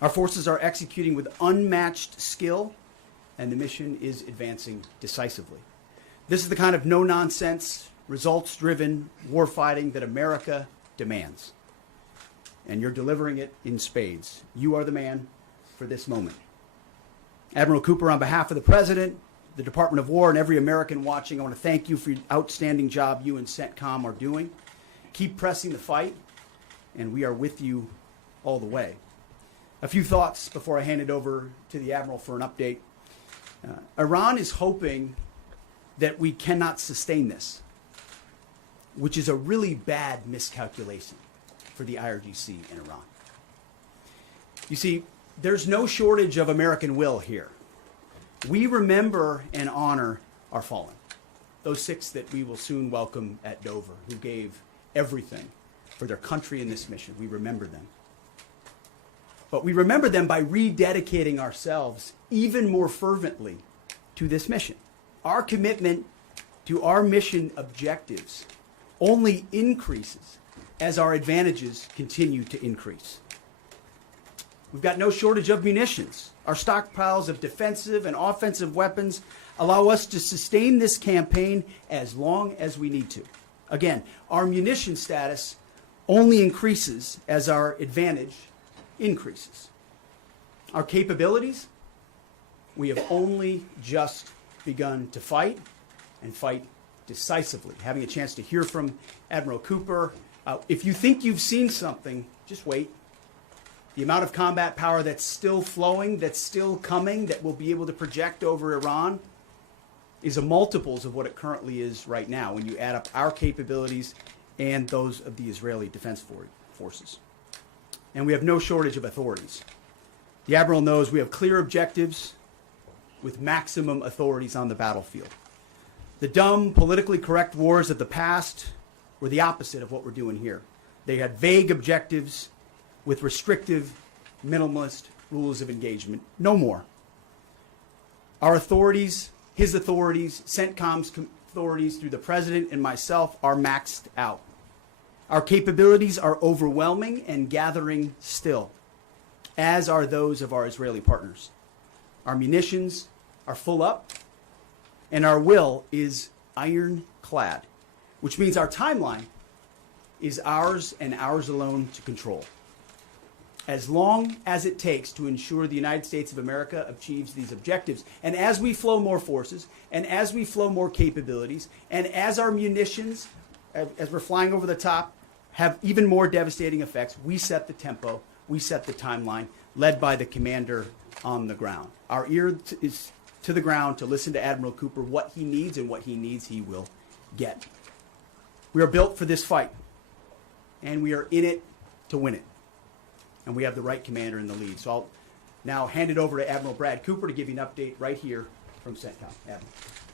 Our forces are executing with unmatched skill, and the mission is advancing decisively. This is the kind of no-nonsense, results-driven warfighting that America demands. And you're delivering it in spades. You are the man for this moment. Admiral Cooper, on behalf of the President, the Department of War, and every American watching, I want to thank you for the outstanding job you and CENTCOM are doing. Keep pressing the fight, and we are with you all the way. A few thoughts before I hand it over to the Admiral for an update. Iran is hoping that we cannot sustain this, which is a really bad miscalculation for the IRGC in Iran. You see, there's no shortage of American will here. We remember and honor our fallen, those 6 that we will soon welcome at Dover, who gave everything for their country in this mission. We remember them. But we remember them by rededicating ourselves even more fervently to this mission. Our commitment to our mission objectives only increases as our advantages continue to increase. We've got no shortage of munitions. Our stockpiles of defensive and offensive weapons allow us to sustain this campaign as long as we need to. Again, our munition status only increases as our advantage increases. Our capabilities, we have only just begun to fight, and fight decisively. Having a chance to hear from Admiral Cooper. If you think you've seen something, just wait. The amount of combat power that's still flowing, that's still coming, that we'll be able to project over Iran is a multiples of what it currently is right now when you add up our capabilities and those of the Israeli Defense Forces. And we have no shortage of authorities. The Admiral knows we have clear objectives with maximum authorities on the battlefield. The dumb, politically correct wars of the past were the opposite of what we're doing here. They had vague objectives with restrictive, minimalist rules of engagement. No more. Our authorities, his authorities, CENTCOM's authorities through the President and myself are maxed out. Our capabilities are overwhelming and gathering still, as are those of our Israeli partners. Our munitions are full up, and our will is ironclad, which means our timeline is ours and ours alone to control. As long as it takes to ensure the United States of America achieves these objectives. And as we flow more forces, and as we flow more capabilities, and as our munitions, as we're flying over the top, have even more devastating effects, we set the tempo, we set the timeline, led by the commander on the ground. Our ear is to the ground to listen to Admiral Cooper. What he needs and what he needs, he will get. We are built for this fight, and we are in it to win it. And we have the right commander in the lead. So I'll now hand it over to Admiral Brad Cooper to give you an update right here from CENTCOM. Admiral.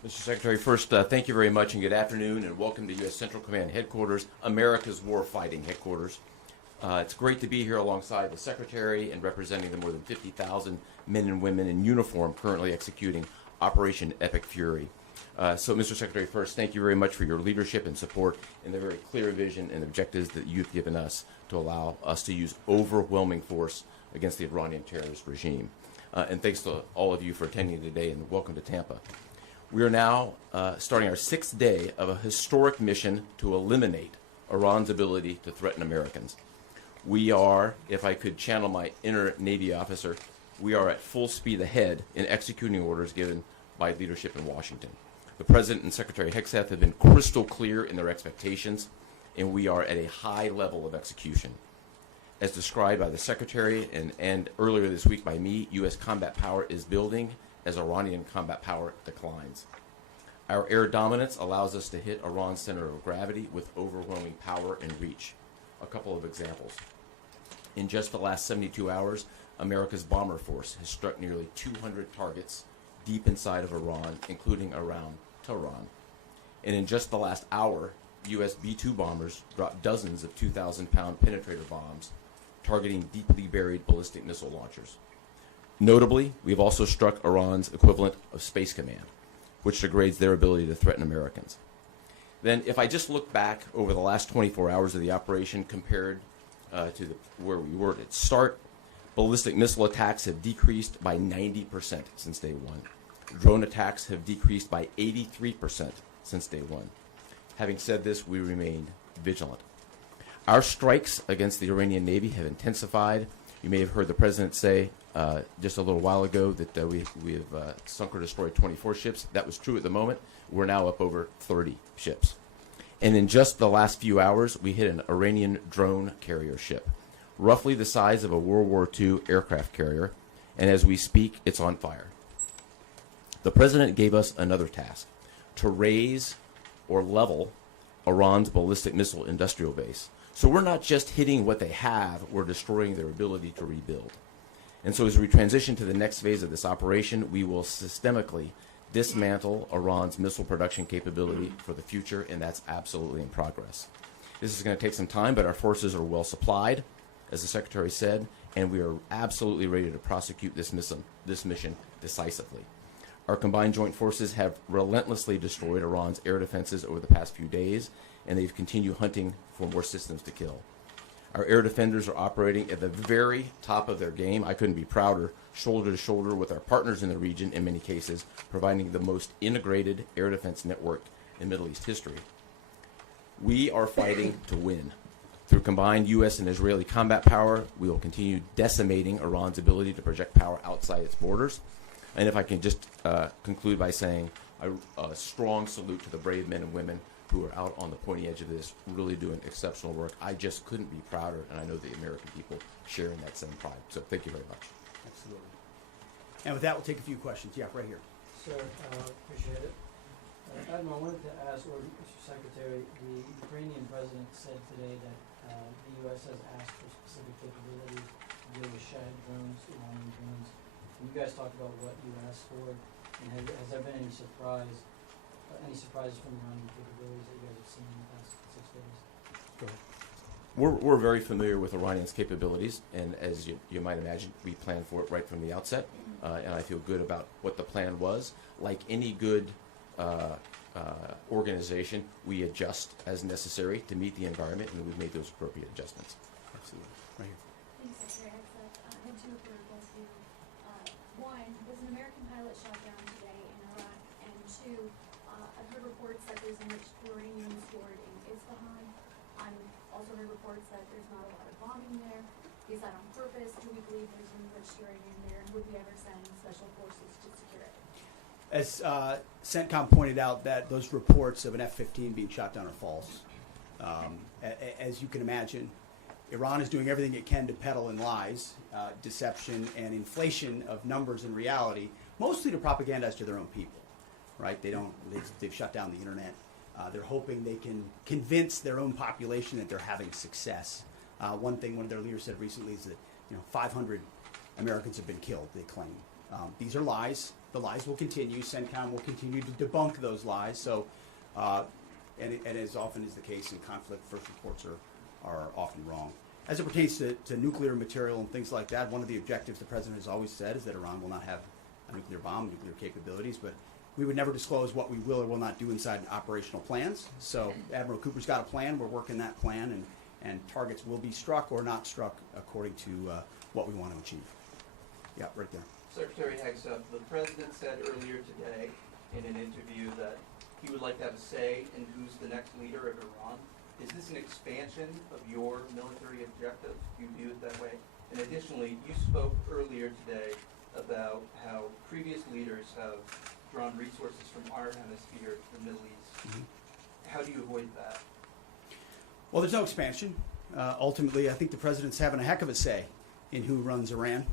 Mr. Secretary, first, thank you very much and good afternoon, and welcome to U.S. Central Command Headquarters, America's Warfighting Headquarters. It's great to be here alongside the Secretary and representing the more than 50,000 men and women in uniform currently executing Operation Epic Fury. So, Mr. Secretary, first, thank you very much for your leadership and support and the very clear vision and objectives that you've given us to allow us to use overwhelming force against the Iranian terrorist regime. And thanks to all of you for attending today, and welcome to Tampa. We are now starting our 6th day of a historic mission to eliminate Iran's ability to threaten Americans. We are, if I could channel my inner Navy officer, we are at full speed ahead in executing orders given by leadership in Washington. The President and Secretary Hegseth have been crystal clear in their expectations, and we are at a high level of execution. As described by the Secretary and earlier this week by me, U.S. combat power is building as Iranian combat power declines. Our air dominance allows us to hit Iran's center of gravity with overwhelming power and reach. A couple of examples. In just the last 72 hours, America's bomber force has struck nearly 200 targets deep inside of Iran, including around Tehran. And in just the last hour, U.S. B-2 bombers dropped dozens of 2,000-pound penetrator bombs targeting deeply buried ballistic missile launchers. Notably, we've also struck Iran's equivalent of Space Command, which degrades their ability to threaten Americans. Then, if I just look back over the last 24 hours of the operation compared to where we were at its start, Ballistic missile attacks have decreased by 90% since day one. Drone attacks have decreased by 83% since day one. Having said this, we remain vigilant. Our strikes against the Iranian Navy have intensified. You may have heard the President say just a little while ago that we have sunk or destroyed 24 ships. That was true at the moment. We're now up over 30 ships. And in just the last few hours, we hit an Iranian drone carrier ship, roughly the size of a World War II aircraft carrier, and as we speak, it's on fire. The President gave us another task, to raise or level Iran's ballistic missile industrial base. So we're not just hitting what they have, we're destroying their ability to rebuild. And so as we transition to the next phase of this operation, we will systemically dismantle Iran's missile production capability for the future, and that's absolutely in progress. This is going to take some time, but our forces are well supplied, as the Secretary said, and we are absolutely ready to prosecute this mission decisively. Our combined joint forces have relentlessly destroyed Iran's air defenses over the past few days, and they've continued hunting for more systems to kill. Our air defenders are operating at the very top of their game. I couldn't be prouder, shoulder to shoulder with our partners in the region in many cases, providing the most integrated air defense network in Middle East history. We are fighting to win. Through combined U.S. and Israeli combat power, we will continue decimating Iran's ability to project power outside its borders. And if I can just conclude by saying a strong salute to the brave men and women who are out on the pointy edge of this, really doing exceptional work. I just couldn't be prouder, and I know the American people share in that same pride. So thank you very much. Absolutely. And with that, we'll take a few questions. Yeah, right here. Sir, appreciate it. Admiral, I wanted to ask, or Mr. Secretary, the Ukrainian president said today that the U.S. has asked for specific capabilities to deal with Shad drones, Iranian drones. And you guys talked about what you asked for, and has there been any surprises from Iranian capabilities that you guys have seen in the past 6 days? Go ahead. We're very familiar with Iranian's capabilities, and as you might imagine, we planned for it right from the outset, and I feel good about what the plan was. Like any good organization, we adjust as necessary to meet the environment, and we've made those appropriate adjustments. Absolutely. Right here. Thanks, Secretary Hegseth. I had two for both of you. One, was an American pilot shot down today in Iraq? And two, I've heard reports that there's enriched uranium stored in Isfahan. I've also heard reports that there's not a lot of bombing there. Is that on purpose? Do we believe there's enriched uranium there? And would we ever send special forces to secure it? As CENTCOM pointed out, that those reports of an F-15 being shot down are false. As you can imagine, Iran is doing everything it can to peddle in lies, deception, and inflation of numbers and reality, mostly to propagandize to their own people, right? They've shut down the internet. They're hoping they can convince their own population that they're having success. One thing one of their leaders said recently is that 500 Americans have been killed, they claim. These are lies. The lies will continue. CENTCOM will continue to debunk those lies. So, and as often is the case in conflict, first reports are often wrong. As it pertains to nuclear material and things like that, one of the objectives the President has always said is that Iran will not have a nuclear bomb, nuclear capabilities, but we would never disclose what we will or will not do inside operational plans. So Admiral Cooper's got a plan. We're working that plan, and targets will be struck or not struck according to what we want to achieve. Yeah, right there. Secretary Hegseth, the President said earlier today in an interview that he would like to have a say in who's the next leader of Iran. Is this an expansion of your military objective? Do you view it that way? And additionally, you spoke earlier today about how previous leaders have drawn resources from our hemisphere to the Middle East. Mm-hmm. How do you avoid that? Well, there's no expansion. Ultimately, I think the President's having a heck of a say in who runs Iran,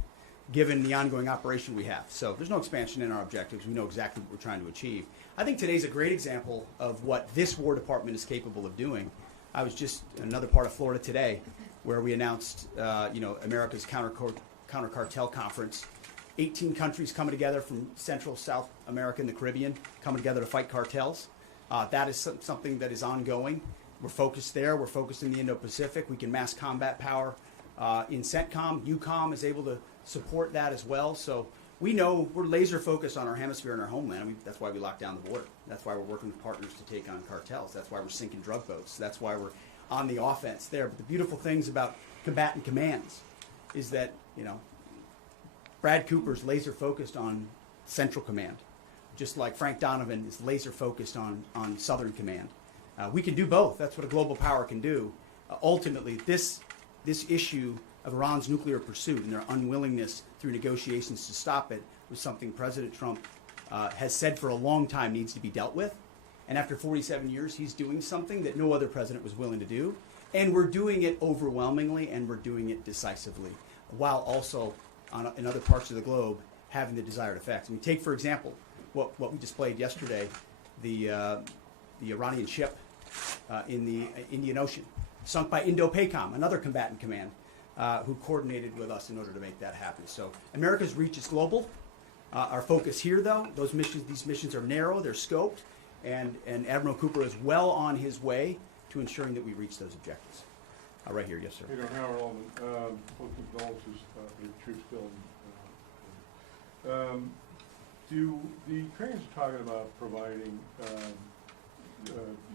given the ongoing operation we have. So there's no expansion in our objectives. We know exactly what we're trying to achieve. I think today's a great example of what this War Department is capable of doing. I was just in another part of Florida today where we announced, America's counter cartel conference. 18 countries coming together from Central, South America, and the Caribbean coming together to fight cartels. That is something that is ongoing. We're focused there. We're focused in the Indo-Pacific. We can mass combat power in CENTCOM. EUCOM is able to support that as well. So we know we're laser focused on our hemisphere and our homeland. That's why we locked down the border. That's why we're working with partners to take on cartels. That's why we're sinking drug boats. That's why we're on the offense there. But the beautiful things about combatant commands is that, Brad Cooper's laser focused on Central Command, just like Frank Donovan is laser focused on Southern Command. We can do both. That's what a global power can do. Ultimately, this issue of Iran's nuclear pursuit and their unwillingness through negotiations to stop it was something President Trump has said for a long time needs to be dealt with. And after 47 years, he's doing something that no other president was willing to do. And we're doing it overwhelmingly, and we're doing it decisively, while also in other parts of the globe having the desired effects. I mean, take, for example, what we displayed yesterday, the Iranian ship in the Indian Ocean, sunk by Indo-PACOM, another combatant command, who coordinated with us in order to make that happen. So America's reach is global. Our focus here, though, these missions are narrow, they're scoped, and Admiral Cooper is well on his way to ensuring that we reach those objectives. Right here, yes, sir. Peter Howard Allman, full condolences for the troops killed. Do the Ukrainians are talking about providing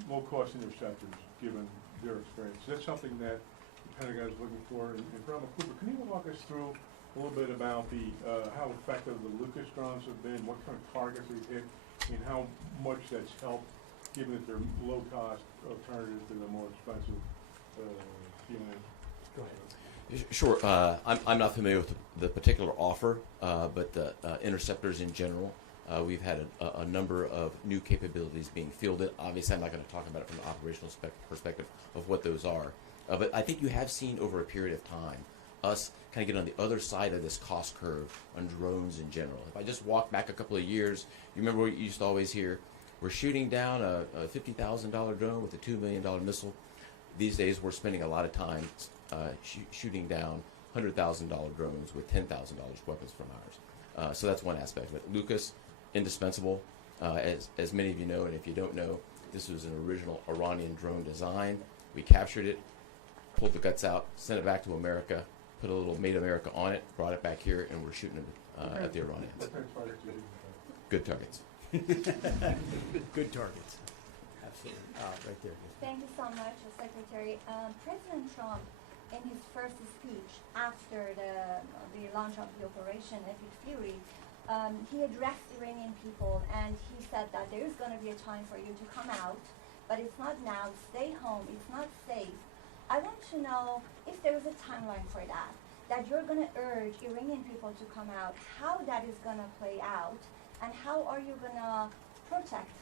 low-cost interceptors, given their experience? That's something that the Pentagon is looking for. And Admiral Cooper, can you walk us through a little bit about how effective the Lucas drones have been, what kind of targets they've hit, and how much that's helped, given that they're low-cost alternatives to the more expensive units? Go ahead. Sure. I'm not familiar with the particular offer, but the interceptors in general, we've had a number of new capabilities being fielded. Obviously, I'm not going to talk about it from the operational perspective of what those are. But I think you have seen over a period of time us kind of get on the other side of this cost curve on drones in general. If I just walk back a couple of years, you remember what you used to always hear? We're shooting down a $50,000 drone with a $2 million missile. These days, we're spending a lot of time shooting down $100,000 drones with $10,000 weapons from ours. So that's one aspect. But Lucas, indispensable. As many of you know, and if you don't know, this was an original Iranian drone design. We captured it, pulled the guts out, sent it back to America, put a little Made America on it, brought it back here, and we're shooting it at the Iranians. Good targets. Good targets. Absolutely. Right there. Thank you so much, Secretary. President Trump, in his first speech after the launch of the Operation Epic Fury, he addressed Iranian people and he said that there is going to be a time for you to come out, but it's not now. Stay home. It's not safe. I want to know if there is a timeline for that you're going to urge Iranian people to come out, how that is going to play out, and how are you going to protect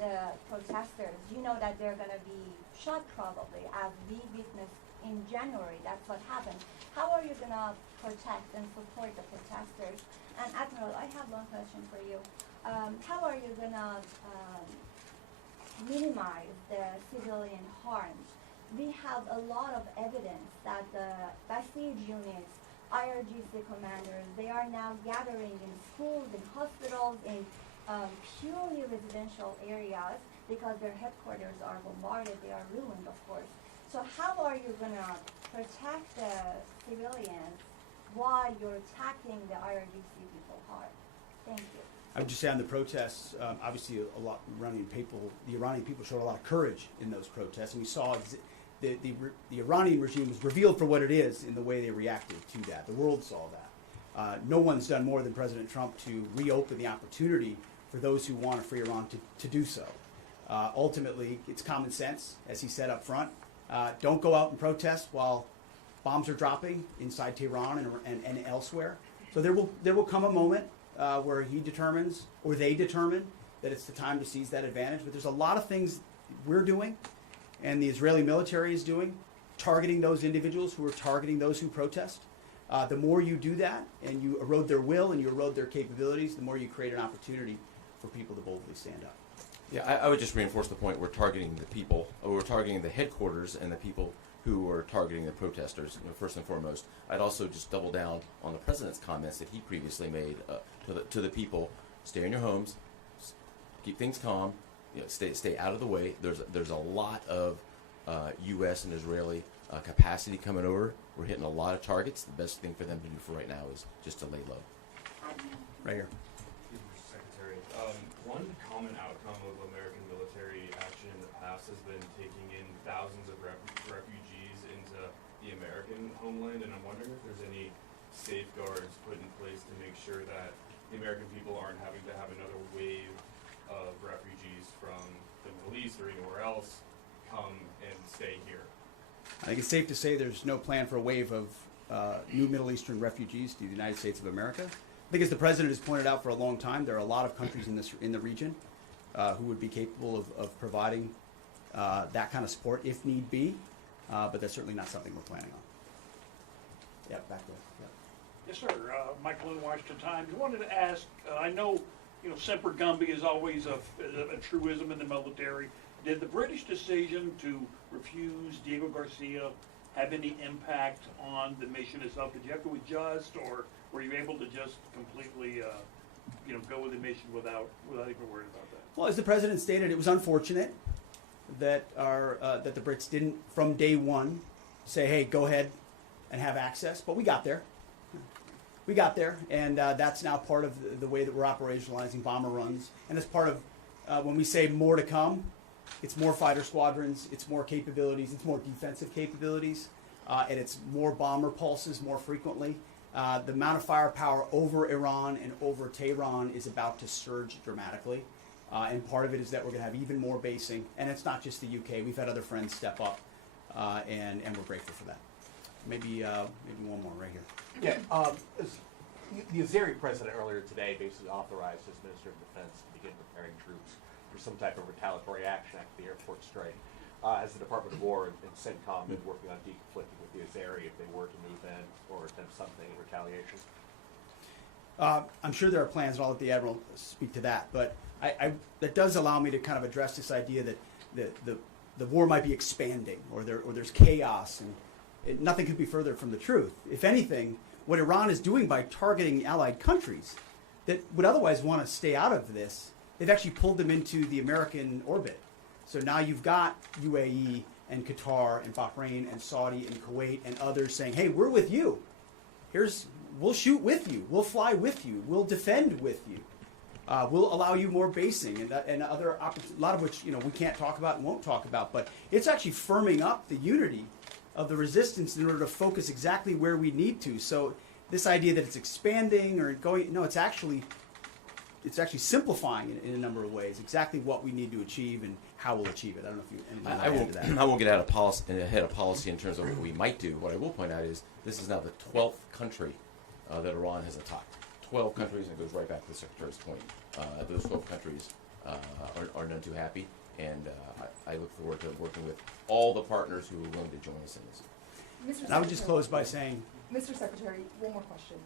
the protesters? You know that they're going to be shot probably, as we witnessed in January. That's what happened. How are you going to protect and support the protesters? And Admiral, I have one question for you. How are you going to minimize the civilian harms? We have a lot of evidence that the Basij units, IRGC commanders, they are now gathering in schools, in hospitals, in purely residential areas because their headquarters are bombarded, they are ruined, of course. So how are you going to protect the civilians while you're attacking the IRGC people hard? Thank you. I would just say on the protests, obviously the Iranian people showed a lot of courage in those protests, and we saw the Iranian regime was revealed for what it is in the way they reacted to that. The world saw that. No one's done more than President Trump to reopen the opportunity for those who want a free Iran to do so. Ultimately, it's common sense, as he said up front. Don't go out and protest while bombs are dropping inside Tehran and elsewhere. So there will come a moment where he determines, or they determine, that it's the time to seize that advantage. But there's a lot of things we're doing and the Israeli military is doing, targeting those individuals who are targeting those who protest. The more you do that and you erode their will and you erode their capabilities, the more you create an opportunity for people to boldly stand up. Yeah, I would just reinforce the point. We're targeting the people, or we're targeting the headquarters and the people who are targeting the protesters, first and foremost. I'd also just double down on the president's comments that he previously made to the people. Stay in your homes, keep things calm, stay out of the way. There's a lot of U.S. and Israeli capacity coming over. We're hitting a lot of targets. The best thing for them to do for right now is just to lay low. Right here. Secretary, one common outcome of American military action in the past has been taking in thousands of refugees into the American homeland, and I'm wondering if there's any safeguards put in place to sure that the American people aren't having to have another wave of refugees from the Middle East or anywhere else come and stay here? I think it's safe to say there's no plan for a wave of new Middle Eastern refugees to the United States of America. I think, as the president has pointed out for a long time, there are a lot of countries in the region who would be capable of providing that kind of support if need be, but that's certainly not something we're planning on. Yeah, back there. Yeah. Yes, sir. Michael in Washington Times. I wanted to ask, I know, Semper Gumby is always a truism in the military. Did the British decision to refuse Diego Garcia have any impact on the mission itself? Did you have to adjust, or were you able to just completely, go with the mission without even worrying about that? Well, as the president stated, it was unfortunate that that the Brits didn't, from day one, say, "Hey, go ahead and have access." But we got there. We got there, and that's now part of the way that we're operationalizing bomber runs. And as part of when we say more to come, it's more fighter squadrons, it's more capabilities, it's more defensive capabilities, and it's more bomber pulses more frequently. The amount of firepower over Iran and over Tehran is about to surge dramatically. And part of it is that we're going to have even more basing. And it's not just the UK. We've had other friends step up, and we're grateful for that. Maybe one more right here. Yeah, the Azeri president earlier today basically authorized his Minister of Defense to begin preparing troops for some type of retaliatory action after the airport strike. Has the Department of War and CENTCOM been working on deconflicting with the Azeri if they were to move in or attempt something in retaliation? I'm sure there are plans, and I'll let the Admiral speak to that. But that does allow me to kind of address this idea that the war might be expanding, or there's chaos, and nothing could be further from the truth. If anything, what Iran is doing by targeting allied countries that would otherwise want to stay out of this, they've actually pulled them into the American orbit. So now you've got UAE and Qatar and Bahrain and Saudi and Kuwait and others saying, "Hey, we're with you. We'll shoot with you. We'll fly with you. We'll defend with you. We'll allow you more basing," and other a lot of which we can't talk about and won't talk about. But it's actually firming up the unity of the resistance in order to focus exactly where we need to. So this idea that it's expanding or going, no, it's actually simplifying in a number of ways exactly what we need to achieve and how we'll achieve it. I don't know if you I won't get ahead of policy in terms of what we might do. What I will point out is this is now the 12th country that Iran has attacked. 12 countries, and it goes right back to the Secretary's point. Those 12 countries are none too happy, and I look forward to working with all the partners who are willing to join us in this. And I would just close by saying, Mr. Secretary, one more question.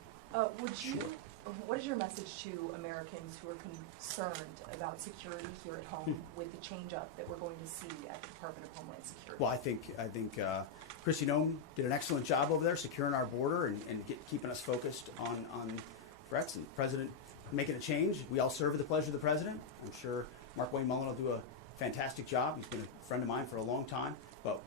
What is your message to Americans who are concerned about security here at home with the change-up that we're going to see at the Department of Homeland Security? well, I think Christy Nome did an excellent job over there securing our border and keeping us focused on threats, and the President making a change. We all serve at the pleasure of the President. I'm sure Mark Wayne Mullen will do a fantastic job. He's been a friend of mine for a long time. But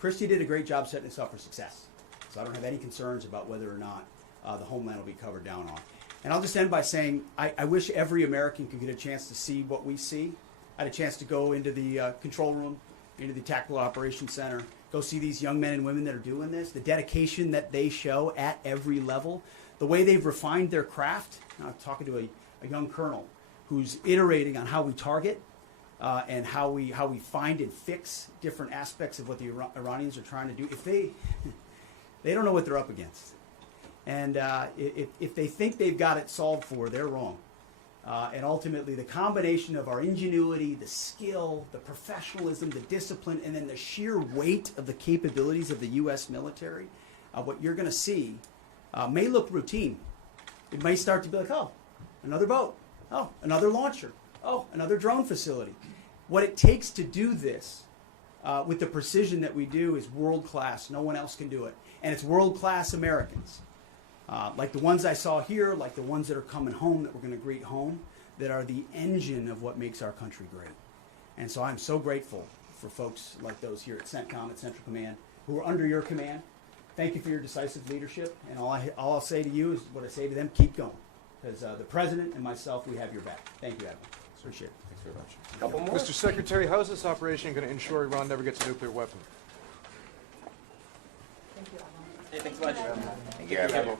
Christy did a great job setting us up for success. So I don't have any concerns about whether or not the homeland will be covered down on. And I'll just end by saying I wish every American could get a chance to see what we see. I had a chance to go into the control room, into the Tactical Operations Center, go see these young men and women that are doing this, the dedication that they show at every level, the way they've refined their craft. I'm talking to a young colonel who's iterating on how we target and how we find and fix different aspects of what the Iranians are trying to do. If they don't know what they're up against. And if they think they've got it solved for, they're wrong. And ultimately, the combination of our ingenuity, the skill, the professionalism, the discipline, and then the sheer weight of the capabilities of the U.S. military, what you're going to see may look routine. It may start to be like, oh, another boat. Oh, another launcher. Oh, another drone facility. What it takes to do this with the precision that we do is world-class. No one else can do it. And it's world-class Americans. Like the ones I saw here, like the ones that are coming home that we're going to greet home, that are the engine of what makes our country great. And so I'm so grateful for folks like those here at CENTCOM, at Central Command, who are under your command. Thank you for your decisive leadership. And all I'll say to you is what I say to them, keep going. Because the President and myself, we have your back. Thank you, Admiral. Appreciate it. Thanks very much. Couple more. Mr. Secretary, how is this operation going to ensure Iran never gets a nuclear weapon? Thank you, Admiral. Hey, thanks so much. Thank you, Admiral.